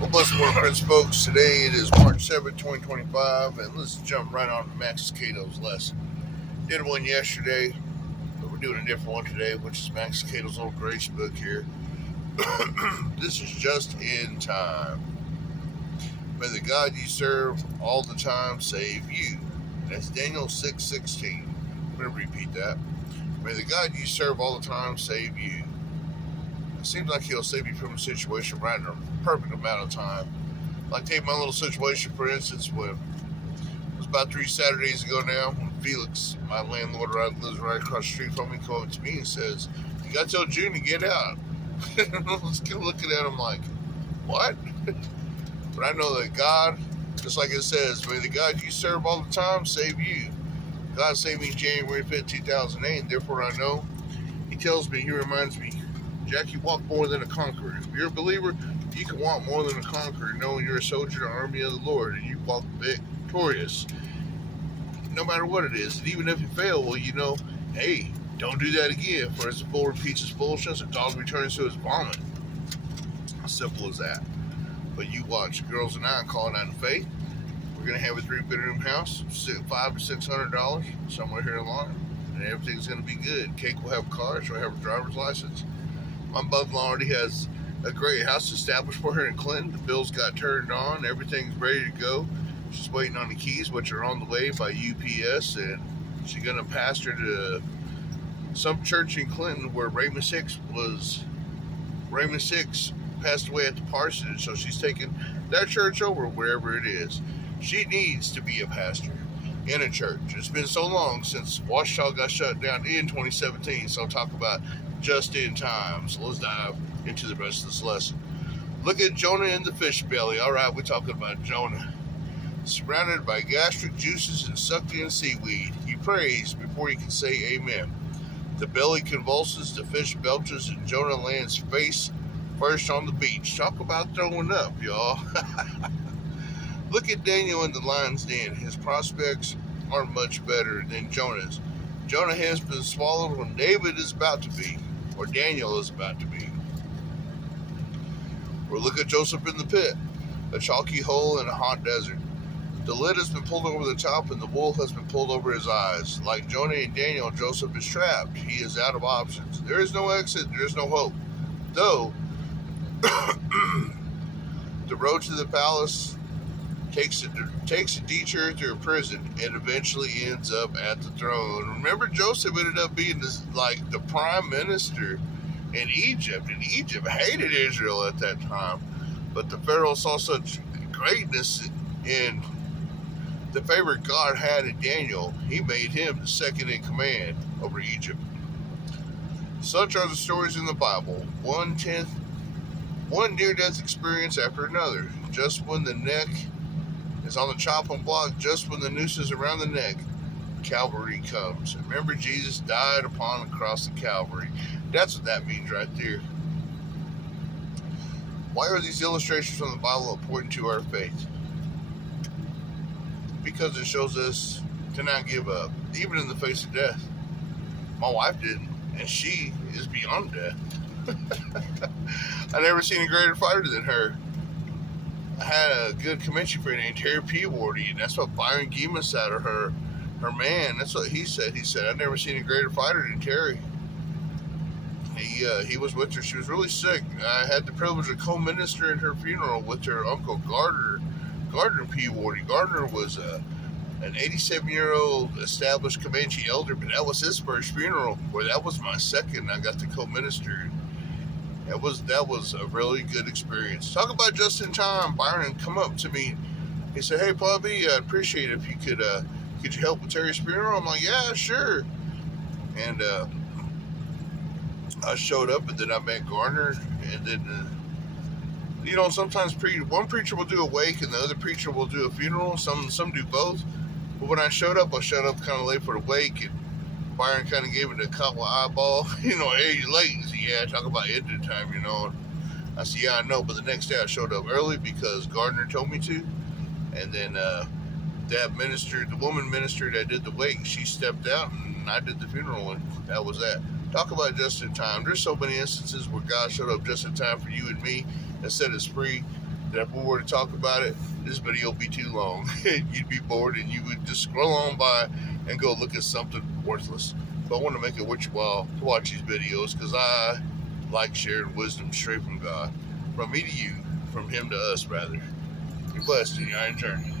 Well, blessed morning, Prince folks. Today it is March 7th, 2025, and let's jump right on to Max Cato's lesson. Did one yesterday, but we're doing a different one today, which is Max Cato's old grace book here. This is just in time. May the God you serve all the time save you. That's Daniel 6:16. I'm going to repeat that. May the God you serve all the time save you. It seems like he'll save you from a situation right in a perfect amount of time. Like take my little situation, for instance, when it was about 3 Saturdays ago now, when Felix, my landlord, lives right across the street from me, came up to me and says, "You got to tell June to get out." I was looking at him like, what? But I know that God, just like it says, may the God you serve all the time save you. God saved me January 5th, 2008, and therefore I know. He tells me, he reminds me, Jack, you walk more than a conqueror. If you're a believer, you can walk more than a conqueror, knowing you're a soldier in the army of the Lord, and you walk victorious, no matter what it is. And even if you fail, well, you know, hey, don't do that again, for as the bull repeats his foolishness, a dog returns to his vomit. Simple as that. But you watch, Girls and I calling out in faith. We're going to have a 3-bedroom house, $500 to $600, somewhere here in Lawrence, and everything's going to be good. Kate will have a car, she'll have a driver's license. My mother-in-law already has a great house established for her in Clinton. The bills got turned on. Everything's ready to go. She's waiting on the keys, which are on the way by UPS, and she's going to pastor to some church in Clinton where Raymond Six passed away at the parsonage, so she's taking that church over wherever it is. She needs to be a pastor in a church. It's been so long since Ouachita got shut down in 2017, so I'll talk about just in time. So let's dive into the rest of this lesson. Look at Jonah in the fish belly. All right, we're talking about Jonah. Surrounded by gastric juices and sucked in seaweed, he prays before he can say amen. The belly convulses, the fish belches, and Jonah lands face first on the beach. Talk about throwing up, y'all. Look at Daniel in the lion's den. His prospects aren't much better than Jonah's. Jonah has been swallowed when David is about to be, or Daniel is about to be. Or look at Joseph in the pit, a chalky hole in a hot desert. The lid has been pulled over the top and the wool has been pulled over his eyes. Like Jonah and Daniel, Joseph is trapped. He is out of options. There is no exit. There is no hope. Though, the road to the palace takes a detour through a prison and eventually ends up at the throne. Remember, Joseph ended up being the prime minister in Egypt, and Egypt hated Israel at that time. But the Pharaoh saw such greatness in the favor God had in Daniel, he made him the second in command over Egypt. Such are the stories in the Bible. One near-death experience after another. Just when the neck is on the chopping block, just when the noose is around the neck, Calvary comes. And remember, Jesus died upon the cross of Calvary. That's what that means right there. Why are these illustrations from the Bible important to our faith? Because it shows us to not give up, even in the face of death. My wife didn't, and she is beyond death. I never seen a greater fighter than her. I had a good Comanche friend named Terry Peabody, and that's what Byron Geeman said to her man. That's what he said. He said, I've never seen a greater fighter than Terry. He was with her. She was really sick. I had the privilege of co-ministering at her funeral with her uncle Gardner Peabody. Gardner was an 87-year-old established Comanche elder, but that was his first funeral. Where that was my second. I got to co-minister. That was a really good experience. Talk about just in time. Byron come up to me. He said, "Hey, Bobby, I'd appreciate it if you could you help with Terry's funeral?" I'm like, "Yeah, sure." And I showed up, and then I met Gardner, and then sometimes one preacher will do a wake, and the other preacher will do a funeral. Some do both. But when I showed up kind of late for the wake, and Byron kind of gave it a couple eyeball. Hey, you late? He said, yeah, talk about ending time, I said, yeah, I know, but the next day I showed up early because Gardner told me to. And then the woman minister that did the wake, she stepped out, and I did the funeral, and that was that. Talk about just in time. There's so many instances where God showed up just in time for you and me and set us free. that if we were to talk about it, this video would be too long. You'd be bored and you would just scroll on by and go look at something worthless. But I want to make it worth your while to watch these videos because I like sharing wisdom straight from God. From me to you, from him to us, rather. Be blessed in your iron journey.